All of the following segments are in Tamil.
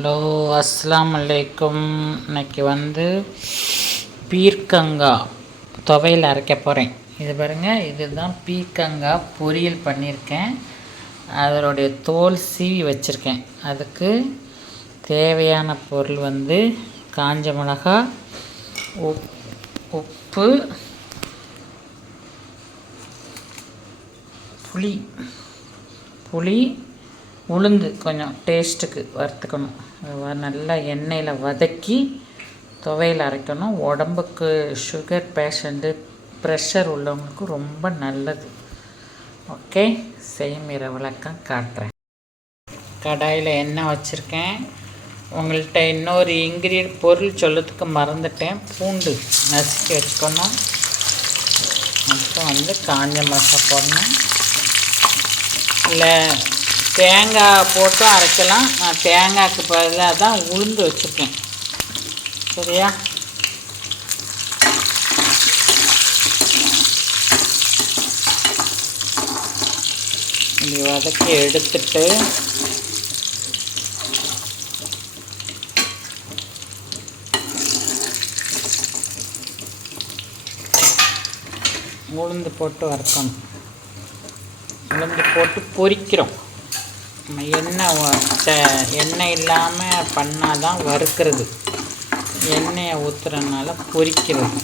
ஹலோ, அஸ்ஸலாமு அலைக்கும். இன்னைக்கு பீர்க்கங்காய் துவையல் அரைக்க போகிறேன். இது பாருங்கள், இதுதான் பீர்க்கங்காய் பொரியல் பண்ணியிருக்கேன். அதனுடைய தோல் சீவி வச்சுருக்கேன். அதுக்கு தேவையான பொருள் காஞ்ச மிளகாய், உப்பு, புளி, உளுந்து கொஞ்சம் டேஸ்ட்டுக்கு வறுத்துக்கணும். நல்லா எண்ணெயில் வதக்கி துவையல் அரைக்கணும். உடம்புக்கு சுகர் பேஷண்ட்டு, ப்ரெஷர் உள்ளவங்களுக்கு ரொம்ப நல்லது. ஓகே, செய்முறை விளக்கம் காட்டுறேன். கடாயில் எண்ணெய் வச்சுருக்கேன். உங்கள்கிட்ட இன்னொரு பொருள் சொல்லத்துக்கு மறந்துட்டேன். பூண்டு நசுக்கி வச்சுக்கணும். அப்புறம் காஞ்ச மிளகாய் போடணும். இல்லை தேங்காய் போட்டு அரைக்கலாம். நான் தேங்காய்க்கு பதிலாக தான் உளுந்து வச்சுருக்கேன். சரியா? இப்படி வதக்கி எடுத்துட்டு உளுந்து போட்டு வறுக்கணும். உளுந்து போட்டு பொரிக்கிறோம். எண்ணெய் இல்லாமல் பண்ணால் தான் வறுக்கிறது. எண்ணெயை ஊற்றுறதுனால பொரிக்கிறது.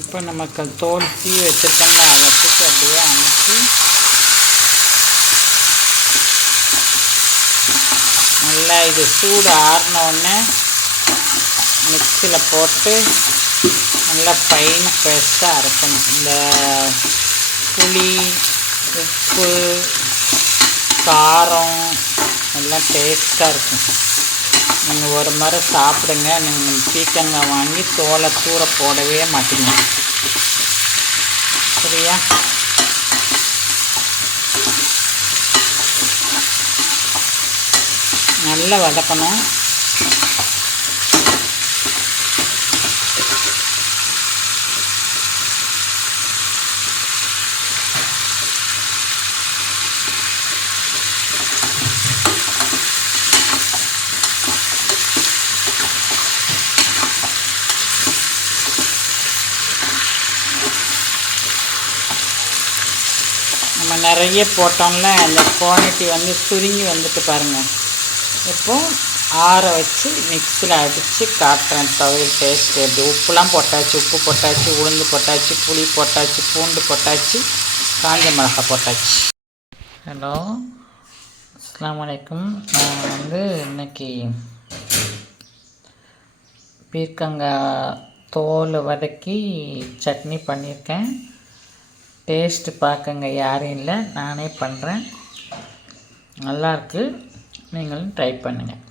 இப்போ நமக்கு தோல் சீவி வச்சுருக்கோம்ல, அதை தூக்கி அப்படியே அனுப்பி நல்லா இது சூடு ஆறினோடனே மிக்சியில் போட்டு நல்லா ஃபைன் பேஸ்ட்டாக அரைக்கணும். இந்த புளி, உப்பு, காரம் எல்லாம் டேஸ்ட்டாக இருக்கும். நீங்கள் ஒரு முறை சாப்பிடுங்க. நீங்கள் பீர்க்கங்காய் வாங்கி தோலை தூர போடவே மாட்டீங்க. சரியா? நல்லா வதக்கணும். நம்ம நிறைய போட்டோம்ல, அந்த குவான்டிட்டி சுருங்கி வந்துட்டு பாருங்கள். இப்போது ஆற வச்சு மிக்ஸியில் அடித்து காட்டுறேன் துவையல் டேஸ்ட்டு எப்படி. உப்புலாம் போட்டாச்சு, உப்பு போட்டாச்சு, உளுந்து போட்டாச்சு, புளி போட்டாச்சு, பூண்டு போட்டாச்சு, காஞ்ச மிளகாய் போட்டாச்சு. ஹலோ, அஸ்ஸலாமு அலைக்கும். நான் இன்னைக்கு பீர்க்கங்காய் தோல் வதக்கி சட்னி பண்ணியிருக்கேன். டேஸ்ட்டு பார்க்கங்க, யாரும் இல்லை, நானே பண்ணுறேன். நல்லாயிருக்கு. நீங்களும் ட்ரை பண்ணுங்கள்.